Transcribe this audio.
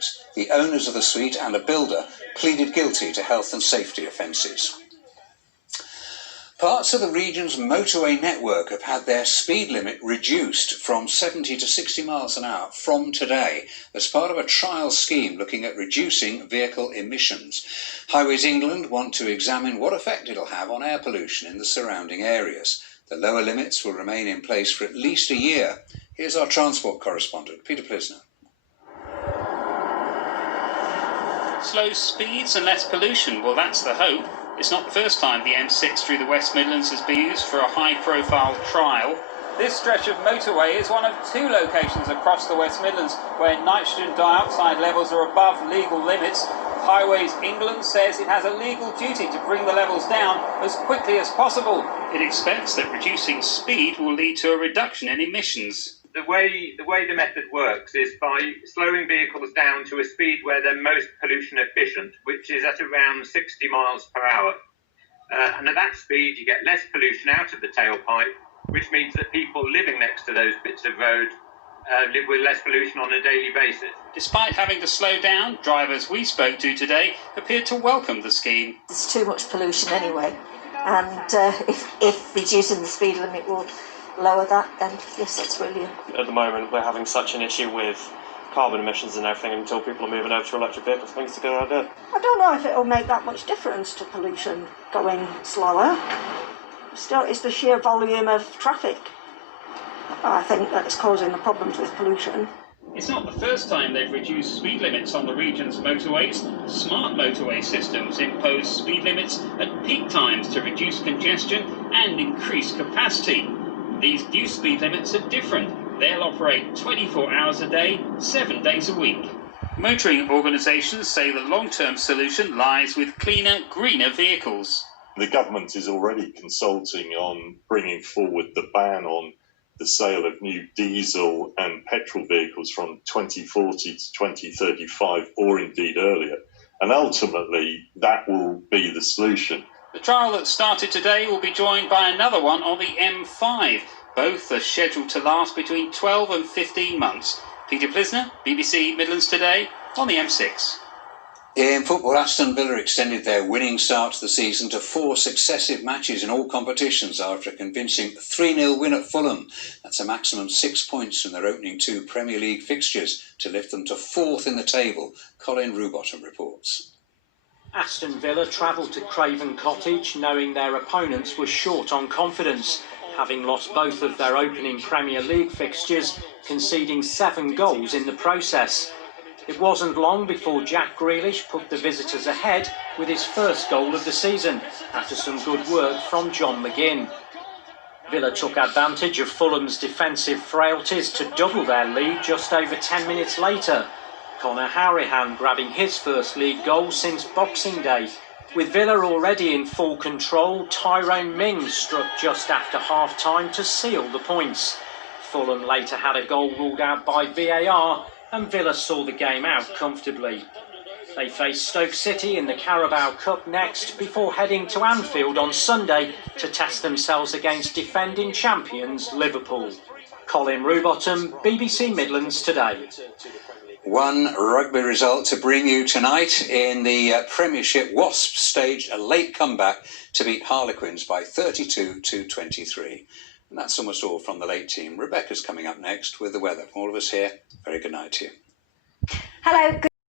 surroundings. The owners of the suite and a builder pleaded guilty to health and safety offences. Parts of the region's motorway network have had their speed limit reduced from 70 to 60 miles an hour from today as part of a trial scheme looking at reducing vehicle emissions. Highways England want to examine what effect it'll have on air pollution in the surrounding areas. The lower limits will remain in place for at least a year. Here's our transport correspondent, Peter Plisner. Slow speeds and less pollution, well, that's the hope. It's not the first time the M6 through the West Midlands has been used for a high-profile trial. This stretch of motorway is one of two locations across the West Midlands where nitrogen dioxide levels are above legal limits. Highways England says it has a legal duty to bring the levels down as quickly as possible. It expects that reducing speed will lead to a reduction in emissions. The way the method works is by slowing vehicles down to a speed where they're most pollution efficient, which is at around 60 miles per hour. And at that speed, you get less pollution out of the tailpipe, which means that people living next to those bits of road live with less pollution on a daily basis. Despite having to slow down, drivers we spoke to today appeared to welcome the scheme. There's too much pollution anyway, and if reducing the speed limit will lower that, then yes, that's brilliant. At the moment, we're having such an issue with carbon emissions and everything until people are moving over to electric vehicles. I think it's a good idea. I don't know if it'll make that much difference to pollution going slower. Still, it's the sheer volume of traffic, I think, that's causing the problems with pollution. It's not the first time they've reduced speed limits on the region's motorways. Smart motorway systems impose speed limits at peak times to reduce congestion and increase capacity. These new speed limits are different. They'll operate 24 hours a day, 7 days a week. Motoring organisations say the long-term solution lies with cleaner, greener vehicles. The government is already consulting on bringing forward the ban on the sale of new diesel and petrol vehicles from 2040 to 2035 or indeed earlier. And ultimately, that will be the solution. The trial that started today will be joined by another one on the M5. Both are scheduled to last between 12 and 15 months. Peter Plisner, BBC Midlands Today, on the M6. In football, Aston Villa extended their winning start to the season to 4 successive matches in all competitions after a convincing 3-0 win at Fulham. That's a maximum 6 points from their opening 2 Premier League fixtures to lift them to 4th in the table. Colin Rubottom reports. Aston Villa travelled to Craven Cottage knowing their opponents were short on confidence, having lost both of their opening Premier League fixtures, conceding 7 goals in the process. It wasn't long before Jack Grealish put the visitors ahead with his first goal of the season, after some good work from John McGinn. Villa took advantage of Fulham's defensive frailties to double their lead just over 10 minutes later. Conor Hourihane grabbing his first league goal since Boxing Day. With Villa already in full control, Tyrone Mings struck just after half-time to seal the points. Fulham later had a goal ruled out by VAR and Villa saw the game out comfortably. They face Stoke City in the Carabao Cup next before heading to Anfield on Sunday to test themselves against defending champions Liverpool. Colin Rubottom, BBC Midlands Today. One rugby result to bring you tonight. In the Premiership, Wasps staged a late comeback to beat Harlequins by 32-23. And that's almost all from the late team. Rebecca's coming up next with the weather. From all of us here, very good night to you.